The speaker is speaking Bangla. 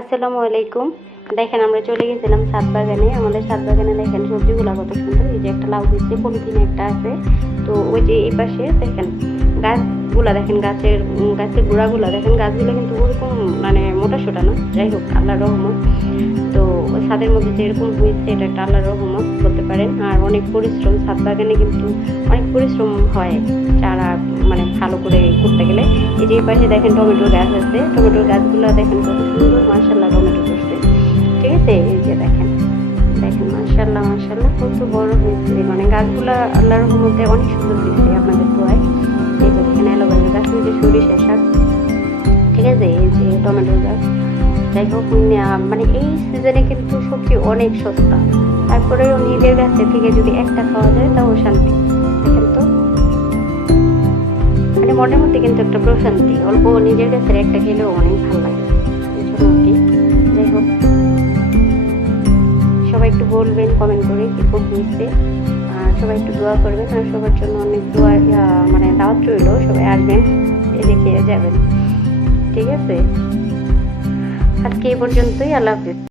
আসসালামু আলাইকুম। দেখেন আমরা চলে গেছিলাম ছাদ বাগানে। আমাদের ছাদ বাগানে দেখেন সবজিগুলো কত সুন্দর। এই যে একটা লাউ দিচ্ছে, পলিথিনে একটা আছে। তো ওই যে এই পাশে দেখেন গাছগুলা, দেখেন গাছের গোড়াগুলা দেখেন। গাছগুলো কিন্তু ওরকম মানে মোটা সোটা না, যাই হোক আল্লাহর রহমত। তো ওই ছাদের মধ্যে যে এরকম হয়েছে, এটা একটা আল্লাহর রহমত বলতে পারেন। আর অনেক পরিশ্রম, ছাদ বাগানে কিন্তু অনেক পরিশ্রম হয় চারা মানে ভালো করে করতে গেলে। এই যে এই পাশে দেখেন টমেটোর গাছ আছে। টমেটোর গাছগুলো দেখেন কত সুন্দর, মাশাআল্লাহ টমেটো করছে। ঠিক আছে, এই যে দেখেন দেখেন মাশাআল্লাহ মাশাআল্লাহ কত বড় হয়েছে। মানে গাছগুলা আল্লাহর রহমতে অনেক সুন্দর হয়েছে আপনাদের দোয়ায়। এই যে দেখেন অ্যালোভেরা গাছ, এই যে সরিষা শাক, ঠিক আছে, এই যে টমেটোর গাছ। যাই হোক মানে এই সিজনে কিন্তু সবজি অনেক সস্তা। তারপরেও নিজের গাছে থেকে যদি একটা খাওয়া যায় তাও শান্তি। দেখেন তো, মানে মনের মধ্যে কিন্তু একটা প্রশান্তি। অল্প নিজের গাছের একটা খেলেও অনেক ভালো লাগে। এই জন্য আর কি। যাই হোক, সবাই একটু বলবেন কমেন্ট করে কিরকম হয়েছে। আর সবাই একটু দোয়া করবেন। আর সবার জন্য অনেক দোয়া মানে দাওয়াত রইল। সবাই আসবেন, এদিকে যাবেন। ঠিক আছে, আজকে এই পর্যন্তই। আল্লাহ হাফেজ।